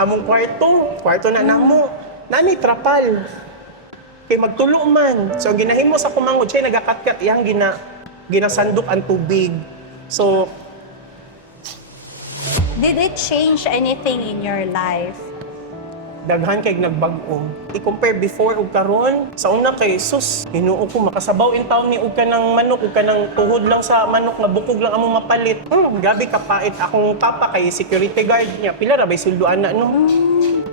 Among kwarto na namo. Nani trapal. Kay magtulo man. So ang ginahimo sa kumangod siya nagakatkat yang ginasandok ang tubig. So Did it change anything in your life? daghan kay nagbag-o. I-compare before ug karon, sa una kay sus, hinuo ko makasabaw in taon ni ug kanang manok ug kanang tuhod lang sa manok nga bukog lang amo mapalit. Grabe kapait akong papa kay security guard niya. Pila ra bay sweldo ana no?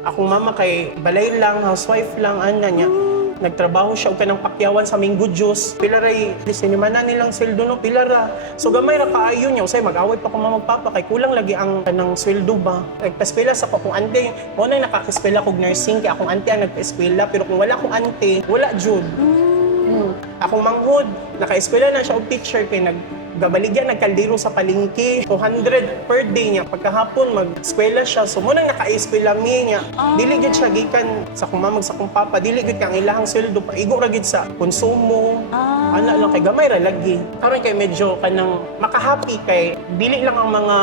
Akong mama kay balay lang, housewife lang ana niya. Nagtrabaho siya og kanang pakyawan sa Minggo Juice. Pila ray sinimana nilang sweldo no, pila ra. So gamay ra kaayo niya usay mag-away pa ko magpapa kay kulang lagi ang kanang sweldo ba. Nagpa-eskwela sa akong ante, mo na nakaka-eskwela kog nursing kay akong ante ang nagpa-eskwela pero kung wala akong ante, wala jud. Akong manghod, naka-eskwela na siya og teacher kay gabaligyan nagkaldero sa palengke 200 per day niya pagkahapon mag-eskwela siya so mo nang naka-eskwela mi niya dili gid siya gikan sa akong mama sa akong papa dili gid kang ilahang sweldo pa igo ra gid sa konsumo ana lang kay gamay ra lagi karon kay medyo kanang makahappy kay dili lang ang mga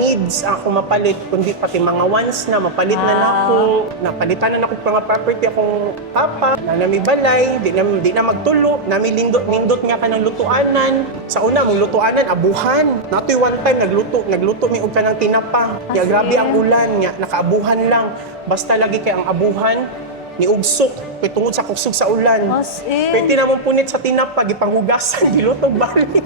needs ako mapalit kundi pati mga wants na mapalit na nako napalitan na nako mga property akong papa na nami balay di na magtulo nami nindot nga kanang lutuanan sa una mong lutuanan abuhan natoy one time nagluto mi og kanang tinapa ya grabe ang ulan nya nakaabuhan lang basta lagi kay ang abuhan ni ugsok kay tungod sa kugsog sa ulan pwede namon punit sa tinapa gipanghugasan giluto balik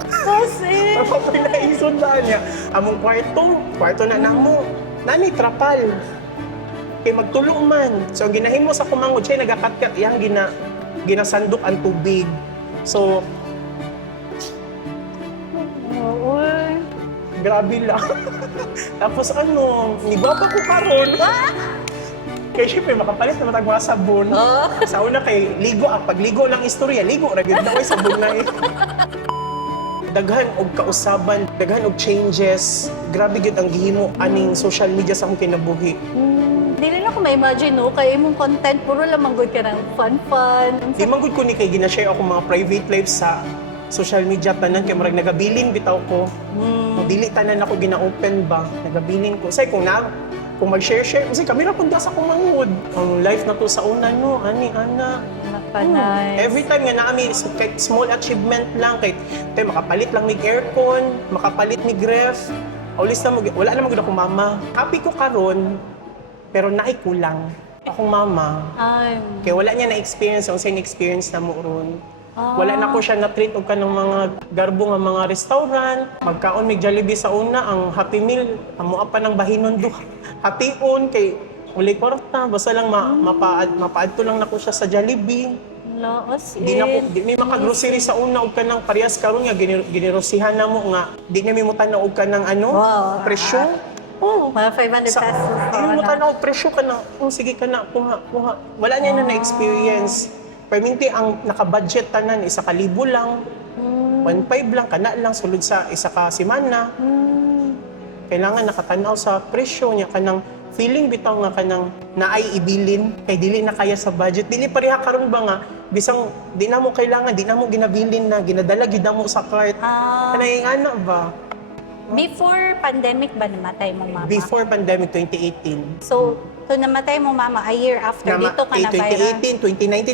tapos naisod na niya among kwarto na namo nani trapal kay magtulo man so ang ginahimo sa kumangod siya nagakatkat yang ginasandok ang tubig so grabe lang. Tapos nigwapa ko karon. Kaya syempre makapalit na matag mga sabon. Sa una kay ligo, pagligo lang istorya, ligo ra gyud na way sabon na Daghan og kausaban, daghan og changes. Grabe gyud ang gihimo aning social media sa akong kinabuhi. Dili na ko ma-imagine no, kay imong content puro lamang gud ka ng fun. Di man gud ko ni kay ginashare ako mga private life sa social media tanan kay murag nagabilin bitaw ko. Dili tanan ako gina-open ba, nagabilin ko. Say kung mag-share kasi kami ra punta sa kumangod. Ang life na to sa una no, ana. Napanice. Every time nga naami kahit small achievement lang kay makapalit lang mig aircon, makapalit mig ref. Always na wala na magud akong mama. Happy ko karon pero naay kulang. Akong mama. Kay wala niya na-experience ang same experience na mo ron. Wala na ko siya na-treat og kanang mga garbo nga mga restaurant. Magkaon mig Jollibee sa una, ang Happy Meal, amo pa ng bahinon do. Hation kay uli kwarta, basta lang mapaadto lang nako siya sa Jollibee. Di may maka-grocery sa una og kanang parehas karon nga ginerosihan na mo nga di na mi mo tan-aw og kanang presyo. Mga 500 pesos. Di mo tan-aw presyo kana. Sige kana kuha. Wala niya na experience. Perminti ang naka-budget tanan, 1,000 lang, 1,500 lang, kana lang, sulod sa 1 ka semana. Kailangan nakatanaw sa presyo niya, kanang feeling bitaw nga kanang naay ibilin, kay dili na kaya sa budget. Dili pareha karon ba nga, bisang di na mo kailangan, di na mo ginabilin na, ginadala gid mo sa cart. Kanay ana ba? Before pandemic ba namatay mo mama? Before pandemic, 2018. So namatay mo mama a year after dito ka na viral? 2018,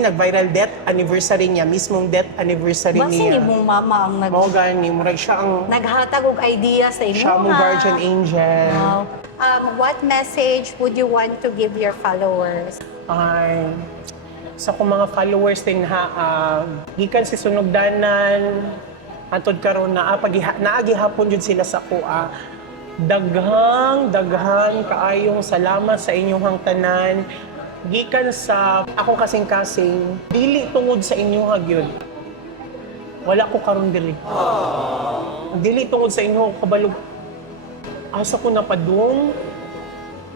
2019, nag-viral death anniversary niya, mismong death anniversary niya. Basta ni mong mama ang murag siya ang naghatag og idea sa inyo. Siya mong guardian angel. Wow. What message would you want to give your followers? Sa kong mga followers din gikan si sunugdanan, antod karon naagi hapon jud sila sa kuha. Daghang kaayong salamat sa inyong tanan. Gikan sa akong kasing-kasing, dili tungod sa inyo gyud. Wala ko karon diri. Dili tungod sa inyo kabalog. Asa ko napadung.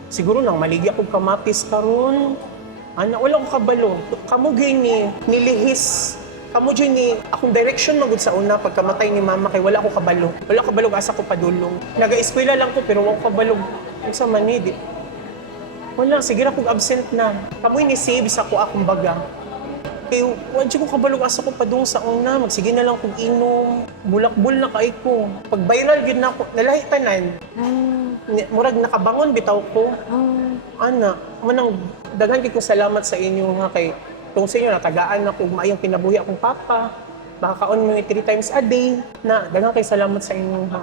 Siguro nang maligi ako kamatis karon. Wala ko kabalo. Kamo gini nilihis. Kamo dyan akong direction magud sa una pagkamatay ni mama kay wala ko kabalo. Wala ko kabalog asa ko padulong. Naga-eskwela lang ko pero wala ko kabalog. Ang sa manid. Wala, sige ra kog absent na. Kamoy ni save sa ko akong baga. Kay wala ko kabalog asa ko padung sa una. Magsige na lang kog inom. Bulakbol na kay ko. Pag viral gid na ako, nalahi tanan. Murag nakabangon bitaw ko. ana, manang daghan gid ko salamat sa inyo ha kay tungod sa inyo natagaan ako ug maayong kinabuhi akong papa. Makakaon mo 3 times a day na daghan kay salamat sa inyo ha.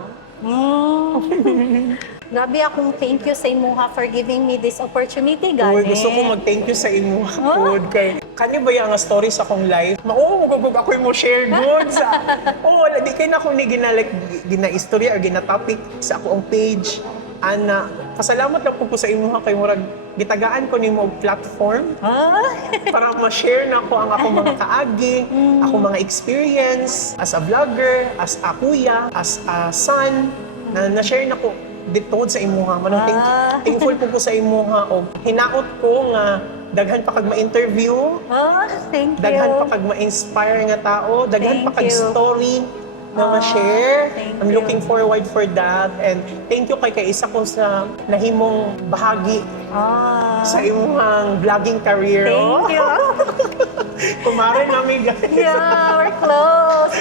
Grabe akong thank you sa imo ha for giving me this opportunity, Uy, gani. gusto ko mag-thank you sa inyo good kay kani ba yung story sa akong life? Mao magugog ako mo share good sa wala di kay na ako ni gina-istorya or gina-topic sa akong page. Ana, pasalamat lang po ko sa inyo ha kay murag gitagaan ko nimo og platform para ma-share na ko ang akong mga kaagi, akong mga experience as a vlogger, as a kuya, as a son na na-share na ko dito sa imuha. Manong thankful po ko sa imuha og hinaot ko nga daghan pa kag ma-interview, Thank you. daghan pa kag ma-inspire nga tao, daghan pa Thank kag you. story na ma-share. Thank I'm you. looking forward for that and thank you kay isa ko sa nahimong bahagi sa imong vlogging career. Thank you. Kumare namin guys. Yeah, we're close.